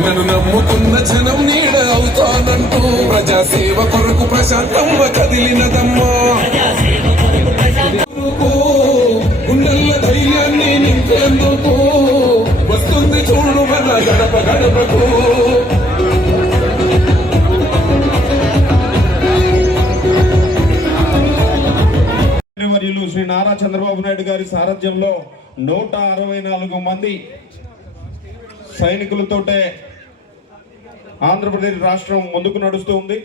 నన్ను నమ్ముతున్న జనం నీడ అవుతానంటూ ప్రజాసేవ కొరకు ప్రశాంతమ్మ కదిలినదమ్మా. గుండెల్ల ధైర్యాన్ని నింపేందుకు? వస్తుంది చూడు మన గడప గడపకు. సారథ్యంలో నూట అరవై నాలుగు మంది సైనికులతోటే ఆంధ్రప్రదేశ్ రాష్ట్రం ముందుకు నడుస్తూ ఉంది.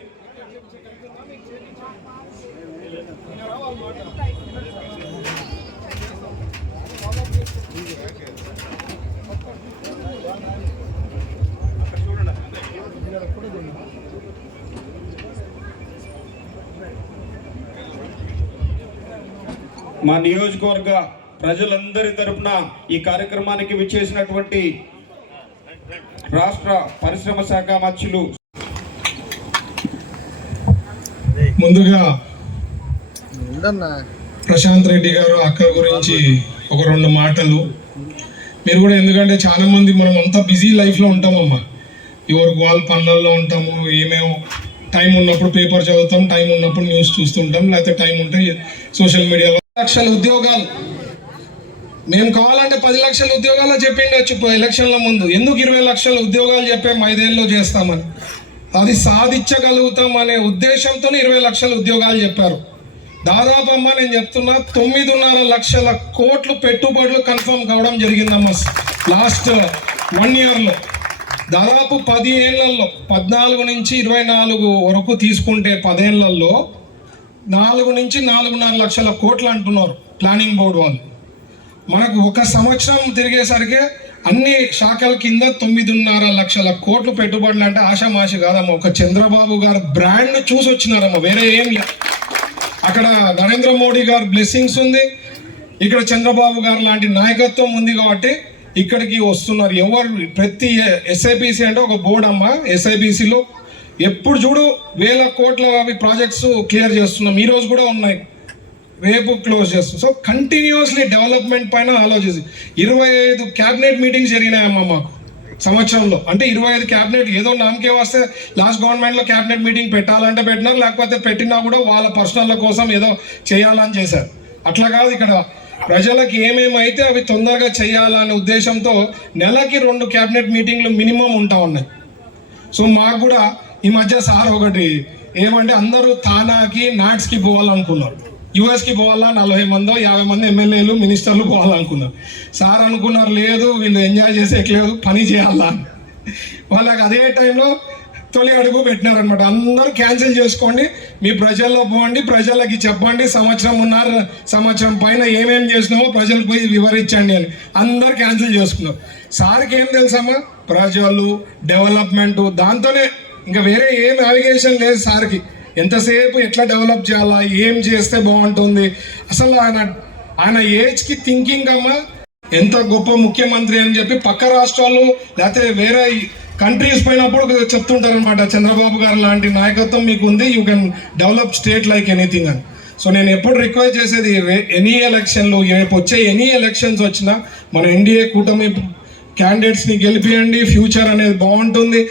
మా నియోజకవర్గ ప్రజలందరి తరపున ఈ కార్యక్రమానికి విచ్చేసినటువంటి రాష్ట్ర పరిశ్రమ శాఖ మధ్యులు ముందుగా ప్రశాంత్ రెడ్డి గారు అక్క గురించి ఒక రెండు మాటలు. మీరు కూడా ఎందుకంటే చాలా మంది మనం అంతా బిజీ లైఫ్లో ఉంటామమ్మా. ఎవరికి వాళ్ళ పనులలో ఉంటాము ఏమేమో టైం ఉన్నప్పుడు పేపర్ చదువుతాం టైం ఉన్నప్పుడు న్యూస్ చూస్తుంటాం లేకపోతే టైం ఉంటే సోషల్ మీడియాలో లక్షల ఉద్యోగాలు మేము కావాలంటే పది లక్షల ఉద్యోగాలు చెప్పిండొచ్చు ఎలక్షన్ల ముందు. ఎందుకు ఇరవై లక్షల ఉద్యోగాలు చెప్పాం ఐదేళ్ళలో చేస్తామని? అది సాధించగలుగుతాం అనే ఉద్దేశంతో ఇరవై లక్షల ఉద్యోగాలు చెప్పారు. దాదాపు అమ్మ నేను చెప్తున్నా తొమ్మిదిన్నర లక్షల కోట్లు పెట్టుబడులు కన్ఫర్మ్ కావడం జరిగిందమ్మా. లాస్ట్ వన్ ఇయర్లో. దాదాపు పది ఏళ్ళలో పద్నాలుగు నుంచి ఇరవై నాలుగు వరకు తీసుకుంటే పదేళ్ళలో నాలుగు నుంచి నాలుగున్నర లక్షల కోట్లు అంటున్నారు ప్లానింగ్ బోర్డు వాళ్ళు. మనకు ఒక సంవత్సరం తిరిగేసరికి అన్ని శాఖల కింద తొమ్మిదిన్నర లక్షల కోట్లు పెట్టుబడులు అంటే ఆషామాషి కాదమ్మా. ఒక చంద్రబాబు గారు బ్రాండ్ చూసి వచ్చినారమ్మా. వేరే ఏం లేదు అక్కడ నరేంద్ర మోడీ గారు బ్లెస్సింగ్స్ ఉంది. ఇక్కడ చంద్రబాబు గారు లాంటి నాయకత్వం ఉంది కాబట్టి ఇక్కడికి వస్తున్నారు. ఎవరు ప్రతి ఎస్ఐబిసి అంటే ఒక బోర్డు అమ్మ. ఎస్ఐబిసిలో ఎప్పుడు చూడు వేల కోట్ల అవి ప్రాజెక్ట్స్ క్లియర్ చేస్తున్నాం. ఈ రోజు కూడా ఉన్నాయి. రేపు క్లోజ్ చేస్తాం. సో కంటిన్యూస్లీ డెవలప్మెంట్ పైన ఆలోచించి. ఇరవై ఐదు క్యాబినెట్ మీటింగ్స్ జరిగినాయమ్మా మాకు సంవత్సరంలో. అంటే ఇరవై ఐదు క్యాబినెట్ ఏదో నామకే వస్తే లాస్ట్ గవర్నమెంట్లో క్యాబినెట్ మీటింగ్ పెట్టాలంటే పెట్టినారు లేకపోతే పెట్టినా కూడా వాళ్ళ పర్సనల్ కోసం ఏదో చేయాలని చేశారు. అట్లా కాదు ఇక్కడ. ప్రజలకు ఏమేమైతే అవి తొందరగా చేయాలనే ఉద్దేశంతో నెలకి రెండు క్యాబినెట్ మీటింగ్లు మినిమం ఉంటా ఉన్నాయి. సో మాకు కూడా ఈ మధ్య సార్ ఒకటి ఏమంటే అందరూ తానాకి నాట్స్కి పోవాలనుకున్నారు. యుఎస్కి పోవాలా? నలభై మందో యాభై మంది ఎమ్మెల్యేలు మినిస్టర్లు పోవాలనుకున్నారు సార్ అనుకున్నారు లేదు వీళ్ళు ఎంజాయ్ చేసేయట్లేదు పని చేయాలా? వాళ్ళకి అదే టైంలో తొలి అడుగు పెట్టినారనమాట అందరూ క్యాన్సిల్ చేసుకోండి మీ ప్రజల్లో పోండి ప్రజలకి చెప్పండి సంవత్సరం ఉన్నారు సంవత్సరం పైన ఏమేమి చేసినామో ప్రజలకు పోయి వివరించండి అని. అందరు క్యాన్సిల్ చేసుకున్నారు. సార్కి ఏం తెలుసమ్మా? ప్రజలు డెవలప్మెంట్ దాంతోనే. ఇంకా వేరే ఏం నావిగేషన్ లేదు సార్కి. ఎంతసేపు ఎట్లా డెవలప్ చేయాలా ఏం చేస్తే బాగుంటుంది? అసలు ఆయన ఆయన ఏజ్కి థింకింగ్ అమ్మా ఎంత గొప్ప ముఖ్యమంత్రి అని చెప్పి పక్క రాష్ట్రాలు లేకపోతే వేరే కంట్రీస్ పోయినప్పుడు చెప్తుంటారు అనమాట చంద్రబాబు గారు లాంటి నాయకత్వం మీకు ఉంది you can develop state like anything అని. సో నేను ఎప్పుడు రిక్వెస్ట్ చేసేది ఎనీ ఎలక్షన్లు రేపు వచ్చే ఎనీ ఎలక్షన్స్ వచ్చినా మన ఎన్డీఏ కూటమి క్యాండిడేట్స్ని గెలిపియండి ఫ్యూచర్ అనేది బాగుంటుంది.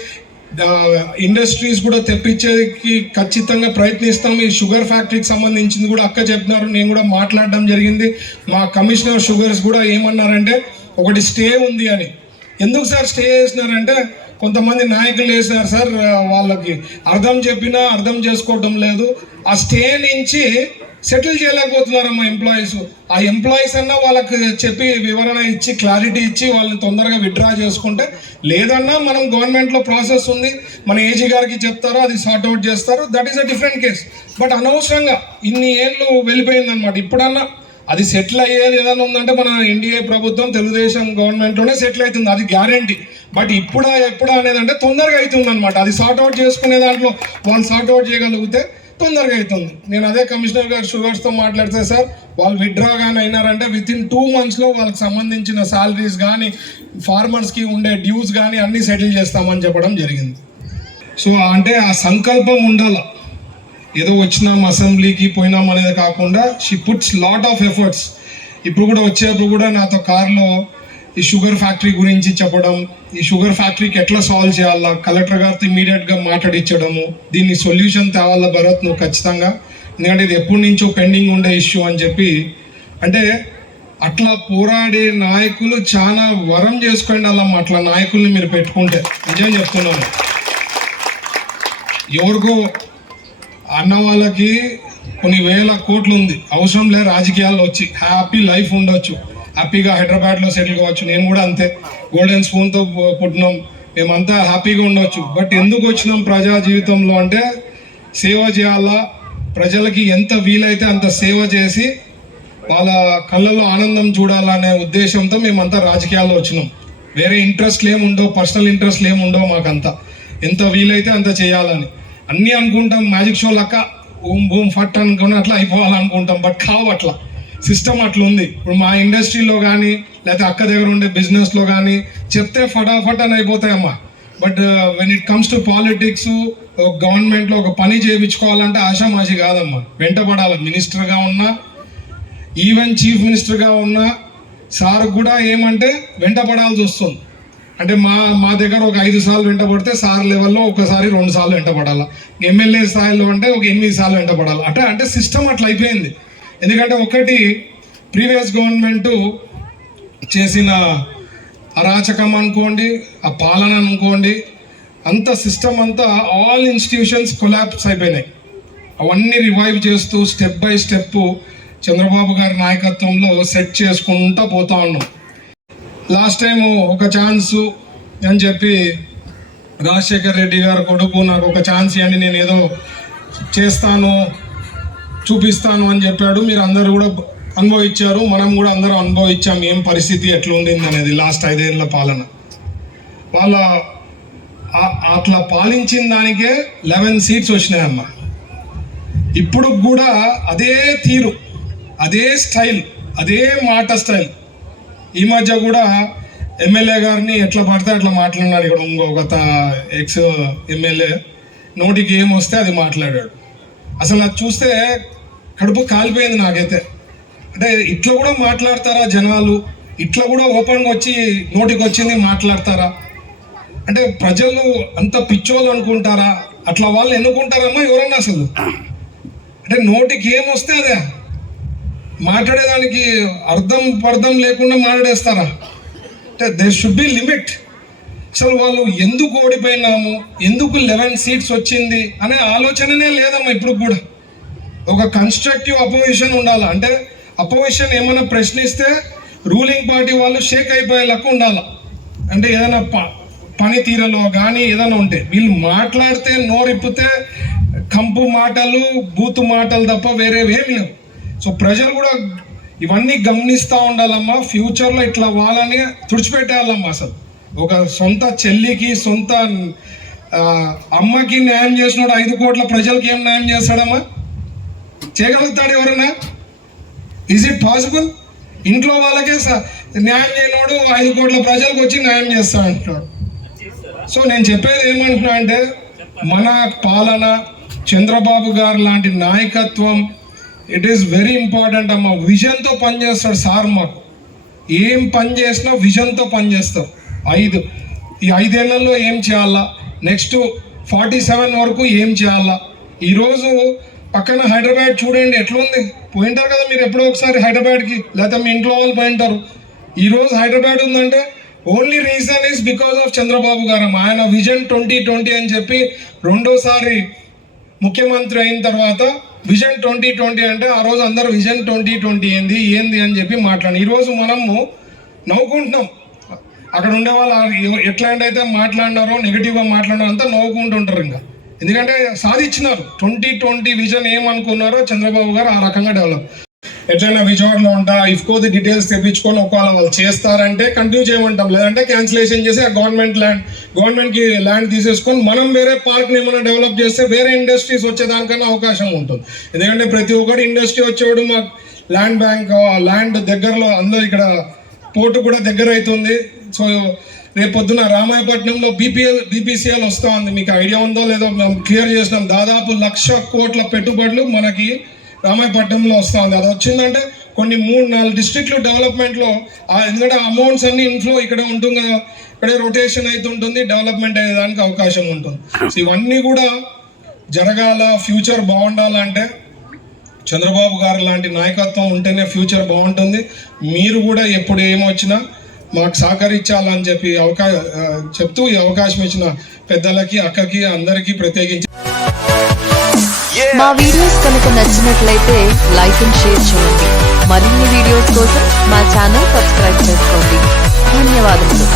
ఇండస్ట్రీస్ కూడా తెప్పించేకి ఖచ్చితంగా ప్రయత్నిస్తాం ఈ షుగర్ ఫ్యాక్టరీకి సంబంధించింది కూడా అక్క చెప్తున్నారు నేను కూడా మాట్లాడడం జరిగింది. మా కమిషనర్ షుగర్స్ కూడా ఏమన్నారంటే ఒకటి స్టే ఉంది అని. ఎందుకు సార్ స్టే చేసినారంటే కొంతమంది నాయకులు వేసినారు సార్ వాళ్ళకి అర్థం చెప్పినా అర్థం చేసుకోవటం లేదు. ఆ స్టే నుంచి సెటిల్ చేయలేకపోతున్నారమ్మా ఎంప్లాయీస్ ఆ ఎంప్లాయీస్ అన్నా వాళ్ళకి చెప్పి వివరణ ఇచ్చి క్లారిటీ ఇచ్చి వాళ్ళని తొందరగా విత్డ్రా చేసుకుంటే లేదన్నా మనం గవర్నమెంట్లో ప్రాసెస్ ఉంది మన ఏజీ గారికి చెప్తారో అది సార్ట్ అవుట్ చేస్తారు. That is a different case but అనవసరంగా ఇన్ని ఏళ్ళు వెళ్ళిపోయిందనమాట ఇప్పుడన్నా అది సెటిల్ అయ్యేది ఏదైనా ఉందంటే మన ఎన్డీఏ ప్రభుత్వం తెలుగుదేశం గవర్నమెంట్లోనే సెటిల్ అవుతుంది. అది గ్యారంటీ బట్ ఇప్పుడా ఎప్పుడా అనేది అంటే తొందరగా అవుతుంది అనమాట అది సార్ట్ అవుట్ చేసుకునే దాంట్లో వాళ్ళు సార్ట్ అవుట్ చేయగలిగితే తొందరగా అవుతుంది. నేను అదే కమిషనర్ గారు షుగర్స్తో మాట్లాడితే సార్ వాళ్ళు విత్డ్రా కానీ అయినారంటే విత్ ఇన్ టూ మంత్స్లో వాళ్ళకి సంబంధించిన శాలరీస్ కానీ ఫార్మర్స్కి ఉండే డ్యూస్ కానీ అన్నీ సెటిల్ చేస్తామని చెప్పడం జరిగింది. సో అంటే ఆ సంకల్పం ఉండాల. ఏదో వచ్చినాం అసెంబ్లీకి పోయినాం అనేది కాకుండా she puts lot of efforts ఇప్పుడు కూడా వచ్చేప్పుడు కూడా నాతో కార్లో ఈ షుగర్ ఫ్యాక్టరీ గురించి చెప్పడం ఈ షుగర్ ఫ్యాక్టరీకి ఎట్లా సాల్వ్ చేయాలా కలెక్టర్ గారితో ఇమీడియట్గా మాట్లాడిచ్చడము దీన్ని సొల్యూషన్ తేవాలా భరత్ నువ్వు ఖచ్చితంగా. ఎందుకంటే ఇది ఎప్పటి నుంచో పెండింగ్ ఉండే ఇష్యూ అని చెప్పి అంటే అట్లా పోరాడే నాయకులు చాలా వరం చేసుకోండి అలా అట్లా నాయకుల్ని మీరు పెట్టుకుంటే. నిజం చెప్తున్నాను. ఎవరికో అన్న వాళ్ళకి కొన్ని వేల కోట్లు ఉంది. అవసరం లేదు రాజకీయాల్లో వచ్చి. హ్యాపీ లైఫ్ ఉండొచ్చు. హ్యాపీగా హైదరాబాద్లో సెటిల్ కావచ్చు. నేను కూడా అంతే. గోల్డెన్ స్పూన్తో పుట్టినాం. మేమంతా హ్యాపీగా ఉండొచ్చు. బట్ ఎందుకు వచ్చినాం ప్రజా జీవితంలో అంటే సేవ చేయాలా? ప్రజలకి ఎంత వీలైతే అంత సేవ చేసి వాళ్ళ కళ్ళలో ఆనందం చూడాలనే ఉద్దేశంతో మేమంతా రాజకీయాల్లో వచ్చినాం. వేరే ఇంట్రెస్ట్లు ఏముండో పర్సనల్ ఇంట్రెస్ట్లు ఏముండో మాకంతా. ఎంత వీలైతే అంత చేయాలని. అన్నీ అనుకుంటాం మ్యాజిక్ షో లెక్క ఓం బూమ్ ఫట్ అనుకుని అట్లా అయిపోవాలనుకుంటాం. బట్ కావు అట్లా. సిస్టమ్ అట్లా ఉంది ఇప్పుడు మా ఇండస్ట్రీలో కానీ లేకపోతే అక్క దగ్గర ఉండే బిజినెస్లో కానీ చెప్తే ఫటాఫట్ అని అయిపోతాయమ్మా but when it comes to politics గవర్నమెంట్లో ఒక పని చేయించుకోవాలంటే ఆషామాషి కాదమ్మా. వెంటపడాలి మినిస్టర్గా ఉన్నా ఈవెన్ చీఫ్ మినిస్టర్గా ఉన్న సార్ కూడా ఏమంటే వెంటపడాల్సి వస్తుంది. అంటే మా మా దగ్గర ఒక ఐదు సార్లు వెంటపడితే సార్ లెవెల్లో ఒకసారి రెండు సార్లు వెంటపడాలి ఎమ్మెల్యే స్థాయిలో అంటే ఒక ఎనిమిది సార్లు వెంటపడాలి అంటే అంటే సిస్టమ్ అట్లా అయిపోయింది. ఎందుకంటే ఒకటి ప్రీవియస్ గవర్నమెంట్ చేసిన అరాచకం అనుకోండి ఆ పాలన అనుకోండి అంత సిస్టమ్ అంతా ఆల్ ఇన్స్టిట్యూషన్స్ కొలాప్స్ అయిపోయినాయి. అవన్నీ రివైవ్ చేస్తూ స్టెప్ బై స్టెప్ చంద్రబాబు గారి నాయకత్వంలో సెట్ చేసుకుంటూ పోతా ఉన్నాం. లాస్ట్ టైం ఒక ఛాన్స్ అని చెప్పి రాజశేఖర్ రెడ్డి గారు కొడుకు నాకు ఒక ఛాన్స్ ఇవ్వండి నేను ఏదో చేస్తాను చూపిస్తాను అని చెప్పాడు. మీరు అందరు కూడా అనుభవించారు. మనం కూడా అందరం అనుభవించాం. ఏం పరిస్థితి ఎట్లుంది అనేది లాస్ట్ ఐదేళ్ళ పాలన. వాళ్ళ అట్లా పాలించిన దానికే లెవెన్ సీట్స్ వచ్చినాయమ్మా. ఇప్పుడు కూడా అదే తీరు అదే స్టైల్ అదే మాట స్టైల్. ఈ మధ్య కూడా ఎమ్మెల్యే గారిని ఎట్లా పడితే అట్లా మాట్లాడినాడు. ఇక్కడ ఇంకొక ఎక్స్ ఎమ్మెల్యే. నోటికి ఏం వస్తే అది మాట్లాడాడు. అసలు అది చూస్తే కడుపు కాలిపోయింది నాకైతే. అంటే ఇట్లా కూడా మాట్లాడతారా జనాలు? ఇట్లా కూడా ఓపెన్గా వచ్చి నోటికి వచ్చింది మాట్లాడతారా? అంటే ప్రజలు అంత పిచ్చోళ్ళు అనుకుంటారా? అట్లా వాళ్ళు ఎన్నుకుంటారమ్మా ఎవరన్నా అసలు? అంటే నోటికి ఏమొస్తే అదే. మాట్లాడేదానికి అర్థం పర్థం లేకుండా మాట్లాడేస్తారా? అంటే దే షుడ్ బి లిమిట్ అసలు వాళ్ళు ఎందుకు ఓడిపోయినాము? ఎందుకు లెవెన్ సీట్స్ వచ్చింది? అనే ఆలోచననే లేదమ్మా ఇప్పుడు కూడా. ఒక కన్స్ట్రక్టివ్ అపోజిషన్ ఉండాలి? అంటే అపోజిషన్ ఏమైనా ప్రశ్నిస్తే రూలింగ్ పార్టీ వాళ్ళు షేక్ అయిపోయేలాగా ఉండాలి? అంటే ఏదైనా ప పనితీరలో కానీ ఏదైనా ఉంటే వీళ్ళు మాట్లాడితే నోరిప్పితే కంపు మాటలు బూతు మాటలు తప్ప వేరేవి ఏమి లేవు. సో ప్రజలు కూడా ఇవన్నీ గమనిస్తూ ఉండాలమ్మా. ఫ్యూచర్లో ఇట్లా వాళ్ళని తుడిచిపెట్టేయాలమ్మా అసలు. ఒక సొంత చెల్లికి సొంత అమ్మకి న్యాయం చేసినాడు ఐదు కోట్ల ప్రజలకి ఏం న్యాయం చేస్తాడమ్మా? చేయగలుగుతాడు ఎవరైనా ఈజ్ ఇట్ పాసిబుల్ ఇంట్లో వాళ్ళకే న్యాయం చేయనోడు ఐదు కోట్ల ప్రజలకు వచ్చి న్యాయం చేస్తా అంటున్నాడు. సో నేను చెప్పేది ఏమంటున్నా అంటే మన పాలన చంద్రబాబు గారు లాంటి నాయకత్వం ఇట్ ఈస్ వెరీ ఇంపార్టెంట్ అమ్మ. విజన్తో పనిచేస్తాడు సార్ మాకు. ఏం పని చేసినా విజన్తో పనిచేస్తాం. ఐదు. ఈ ఐదేళ్ళలో ఏం చేయాలా? నెక్స్ట్ ఫార్టీ సెవెన్ వరకు ఏం చేయాలా? ఈరోజు పక్కన హైదరాబాద్ చూడండి ఎట్లుంది? పోయింటారు కదా మీరు ఎప్పుడో ఒకసారి హైదరాబాద్కి లేకపోతే మీ ఇంట్లో వాళ్ళు పోయింటారు. ఈరోజు హైదరాబాద్ ఉందంటే only reason is because of Chandrababu garu. ఆయన విజన్ ట్వంటీ ట్వంటీ అని చెప్పి రెండోసారి ముఖ్యమంత్రి అయిన తర్వాత విజన్ ట్వంటీ ట్వంటీ అంటే ఆ రోజు అందరూ విజన్ ట్వంటీ ట్వంటీ ఏంది ఏంది అని చెప్పి మాట్లాడి ఈరోజు మనము నవ్వుకుంటున్నాం. అక్కడ ఉండే వాళ్ళు ఎట్లా అయితే మాట్లాడినారో నెగిటివ్గా మాట్లాడినారో అంతా నవ్వుకుంటుంటారు ఇంకా. ఎందుకంటే సాధించినారు. ట్వంటీ ట్వంటీ విజన్ ఏమనుకున్నారో చంద్రబాబు గారు ఆ రకంగా డెవలప్. ఎట్లయినా విజయవాడలో ఉంటా ఇఫ్కోది డీటెయిల్స్ తెప్పించుకొని ఒకవేళ వాళ్ళు చేస్తారంటే కంటిన్యూ చేయమంటాం. లేదంటే క్యాన్సిలేషన్ చేసి ఆ గవర్నమెంట్ ల్యాండ్ గవర్నమెంట్కి ల్యాండ్ తీసేసుకొని మనం వేరే పార్క్ని ఏమైనా డెవలప్ చేస్తే వేరే ఇండస్ట్రీస్ వచ్చేదానికన్నా అవకాశం ఉంటుంది. ఎందుకంటే ప్రతి ఒక్కటి ఇండస్ట్రీ వచ్చేవాడు మాకు ల్యాండ్ బ్యాంక్ ల్యాండ్ దగ్గరలో అందరూ ఇక్కడ పోర్టు కూడా దగ్గర అవుతుంది సో రేపు పొద్దున రామాయపట్నంలో బీపీఎల్ బీపీసీఎల్ వస్తూ ఉంది. మీకు ఐడియా ఉందో లేదో మేము క్లియర్ చేసినాం. దాదాపు లక్ష కోట్ల పెట్టుబడులు మనకి రామాయపట్నంలో వస్తూ ఉంది. అది వచ్చిందంటే కొన్ని మూడు నాలుగు డిస్ట్రిక్ట్లు డెవలప్మెంట్లో ఆ- ఎందుకంటే అమౌంట్స్ అన్ని ఇన్ఫ్లో ఇక్కడ ఉంటుంది కదా. ఇక్కడే రొటేషన్ అవుతుంటుంది డెవలప్మెంట్ అయ్యేదానికి అవకాశం ఉంటుంది. సో ఇవన్నీ కూడా జరగాల ఫ్యూచర్ బాగుండాలంటే చంద్రబాబు గారు లాంటి నాయకత్వం ఉంటేనే ఫ్యూచర్ బాగుంటుంది. మీరు కూడా ఎప్పుడు ఏమొచ్చినా మాకు సహకరించాలని చెప్పి అవకాశం చెప్తూ ఈ అవకాశం ఇచ్చిన పెద్దలకి అక్కకి అందరికీ ప్రత్యేకించి మా వీడియోస్ కనుక నచ్చినట్లయితే లైక్ అండ్ షేర్ చేయండి. మరిన్ని వీడియోస్ కోసం మా ఛానల్ సబ్స్క్రైబ్ చేసుకోండి. ధన్యవాదములు.